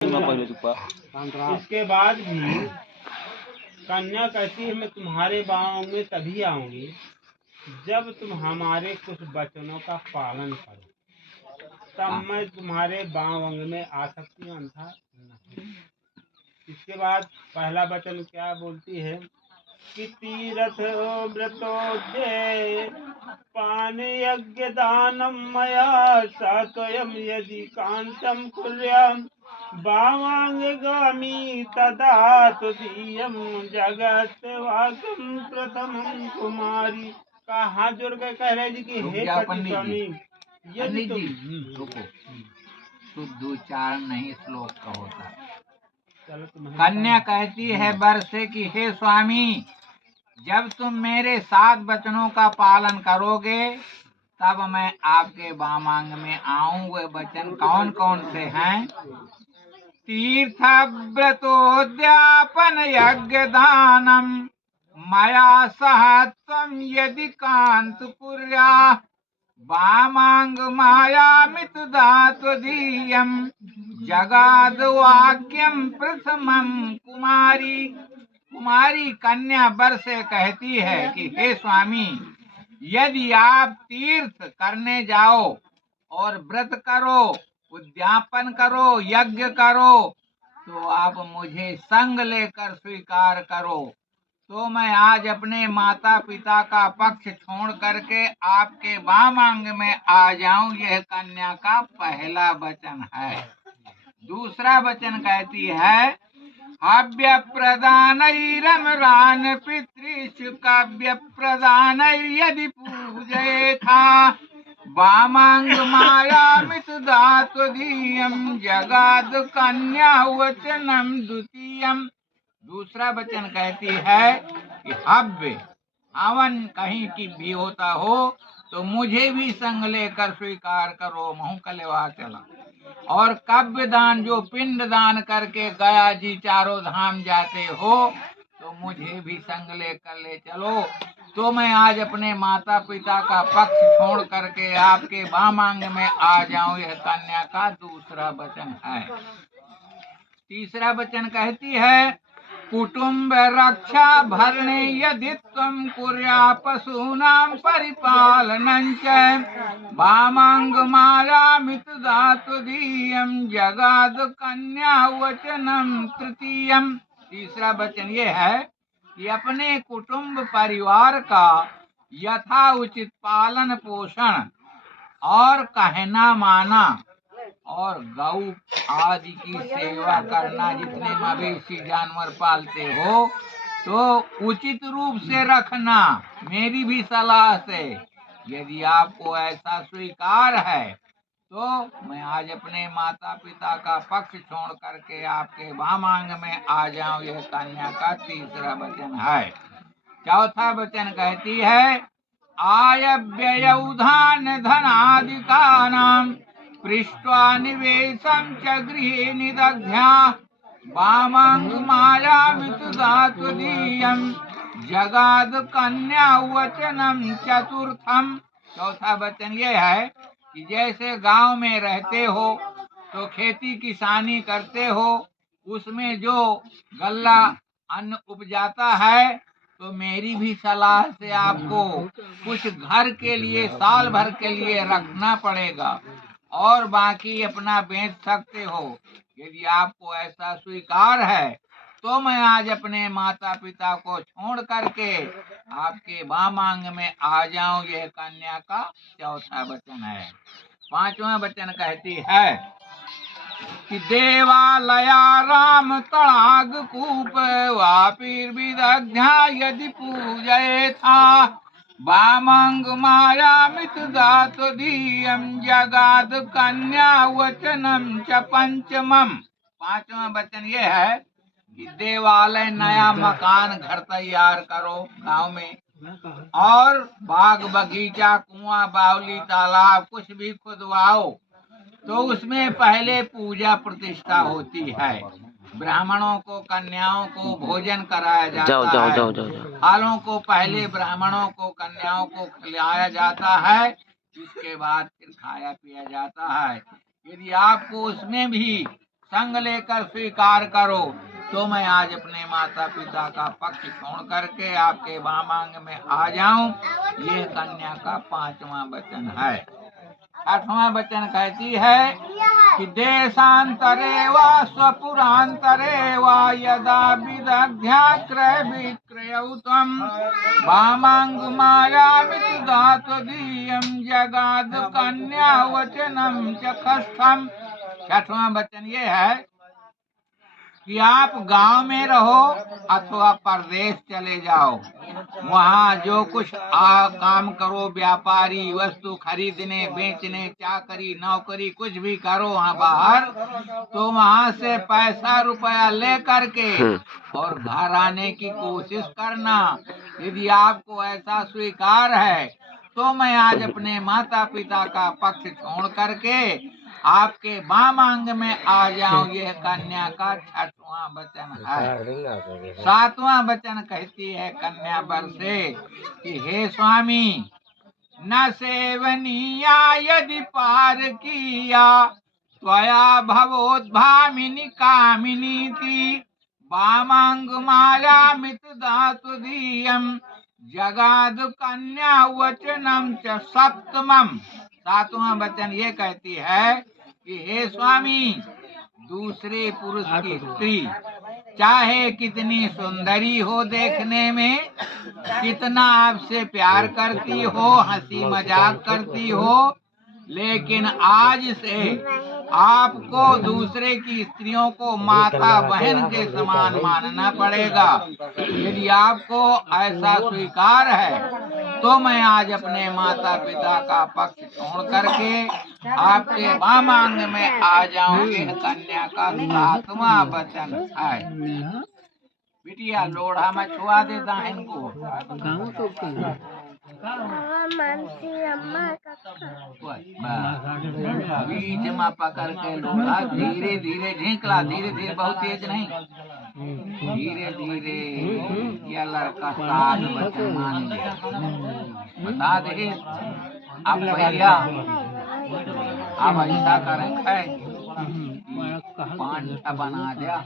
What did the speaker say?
इसके बाद भी कन्या कहती है मैं तुम्हारे गांव में तभी आऊंगी जब तुम हमारे कुछ वचनों का पालन करो, तब मैं तुम्हारे बावंग में आ सकती हूँ, अन्यथा नहीं। इसके बाद पहला वचन क्या बोलती है कि तीरथ व्रतोद्ये पान यज्ञ दानम मया सात्वयम यदि कांतम कुर्याम भावांगगामी तदा तुदीयम जगत वाक्यम प्रथमं कुमारी। का हाथ जोड़ कर कह रहे जी कि हे पति स्वामी, यदि तुम शुद्ध उच्चारण नहीं श्लोक का होता। कन्या कहती है वर से कि हे स्वामी, जब तुम मेरे 7 वचनों का पालन करोगे तब मैं आपके वामांग में आऊं। वे वचन कौन कौन से हैं? तीर्थ व्रतोद्यापन यज्ञ दानम मया सह त्वं यदि कांत कुर्या वामांग मायामित दात्वदीयम जगाद वाक्यम प्रथमम कुमारी। कुमारी कन्या वर से कहती है कि हे स्वामी, यदि आप तीर्थ करने जाओ और व्रत करो, उद्यापन करो, यज्ञ करो, तो आप मुझे संग लेकर स्वीकार करो, तो मैं आज अपने माता पिता का पक्ष छोड़ करके आपके वामांग में आ जाऊं। यह कन्या का पहला वचन है। दूसरा वचन कहती है हव्य प्रदानैरमरान पितृषु काव्य प्रदान यदि पूजये था वामांग मायामित दात्वदीयम जगाद कन्या वचनम द्वितीयम। दूसरा वचन कहती है कि हव्य हवन कहीं की भी होता हो तो मुझे भी संग लेकर स्वीकार करो, महू कलेवा चला। और काव्य दान, जो पिंड दान करके गया जी चारों धाम जाते हो, तो मुझे भी संग लेकर ले चलो, तो मैं आज अपने माता पिता का पक्ष छोड़ करके आपके वामांग में आ जाऊं। यह कन्या का दूसरा वचन है। तीसरा वचन कहती है कुटुंब रक्षा भरणे यदि त्वं कुर्या पशूनां परिपालनं च वामांग मायामित दात्वदीयं जगाद कन्या वचनम तृतीयम। तीसरा वचन ये है कि अपने कुटुंब परिवार का यथा उचित पालन पोषण और कहना माना और गौ आदि की सेवा करना। जितने मवेशी जानवर पालते हो तो उचित रूप से रखना, मेरी भी सलाह से। यदि आपको ऐसा स्वीकार है तो मैं आज अपने माता पिता का पक्ष छोड़ करके आपके वामांग में आ जाऊं। यह कन्या का तीसरा वचन है। चौथा वचन कहती है आय व्यय उधान धनादिकानां पृष्ट्वा निवेशं च गृहे निदग्ध्या वामांग मायामित दात्वदीयं जगाद कन्या वचनम चतुर्थम। चौथा वचन ये है कि जैसे गांव में रहते हो तो खेती किसानी करते हो, उसमें जो गल्ला अन्न उपजाता है तो मेरी भी सलाह से आपको कुछ घर के लिए साल भर के लिए रखना पड़ेगा और बाकी अपना बेच सकते हो। यदि आपको ऐसा स्वीकार है तो मैं आज अपने माता पिता को छोड़ करके आपके वामांग में आ जाऊं। यह कन्या का चौथा वचन है। पांचवा वचन कहती है कि देवालया राम तड़ाग कूप वापिर विदग्ध्या यदि पूजये था वामांग मायामित दात्वदीयं जगाद कन्या वचनम च पंचमम। पांचवा वचन ये है कि देवालय, नया मकान घर तैयार करो गांव में, और बाग बगीचा, कुआं बावली, तालाब कुछ भी खुदवाओ, तो उसमें पहले पूजा प्रतिष्ठा होती है। ब्राह्मणों को, कन्याओं को भोजन कराया जाता है। हालों को पहले ब्राह्मणों को, कन्याओं को खिलाया जाता है, इसके बाद फिर खाया पिया जाता है। यदि आपको उसमें भी संग लेकर स्वीकार करो तो मैं आज अपने माता पिता का पक्ष छोड़ करके आपके वामांग में आ जाऊं। ये कन्या का 5वां वचन है। 8वां वचन कहती है कि देशांतरे वा स्वपुरांतरे वा यदा विदग्ध्या क्रय विक्रयौ त्वं वामांग मायामित दात्वदीयं जगाद कन्या वचनम चखस्थम। 6वां वचन ये है कि आप गांव में रहो अथवा परदेश चले जाओ, वहाँ जो कुछ काम करो, व्यापारी वस्तु खरीदने बेचने, चाकरी नौकरी कुछ भी करो वहाँ बाहर, तो वहाँ से पैसा रुपया ले करके और घर आने की कोशिश करना। यदि आपको ऐसा स्वीकार है तो मैं आज अपने माता पिता का पक्ष छोड़ करके आपके वामांग में आ जाऊं। यह कन्या का 6वां वचन है। 7वां वचन कहती है कन्या वर से कि हे स्वामी, न सेवनीया यदि पार किया त्वया भवोद्भामिनी कामिनीति वामांग मायामित दातुदीयम जगाद कन्या वचनम च 7वां। 7वां वचन ये कहती है कि हे स्वामी, दूसरे पुरुष की स्त्री चाहे कितनी सुंदरी हो देखने में, कितना आपसे प्यार करती हो, हंसी मजाक करती हो, लेकिन आज से आपको दूसरे की स्त्रियों को माता बहन के समान मानना पड़ेगा। यदि आपको ऐसा स्वीकार है तो मैं आज अपने माता पिता का पक्ष छोड़ करके आपके वामांग में आ जाऊंगी। कन्या का 7वां वचन है। बिटिया लोढ़ा में छुआ देता है इनको। बीच में पकड़ के लोढ़ा धीरे धीरे झिंकला, धीरे धीरे, बहुत तेज नहीं, धीरे धीरे। यह लड़का 7 वचन मान लिया। बता दे अब भैया, अब ऐसा करें 5 बना दिया।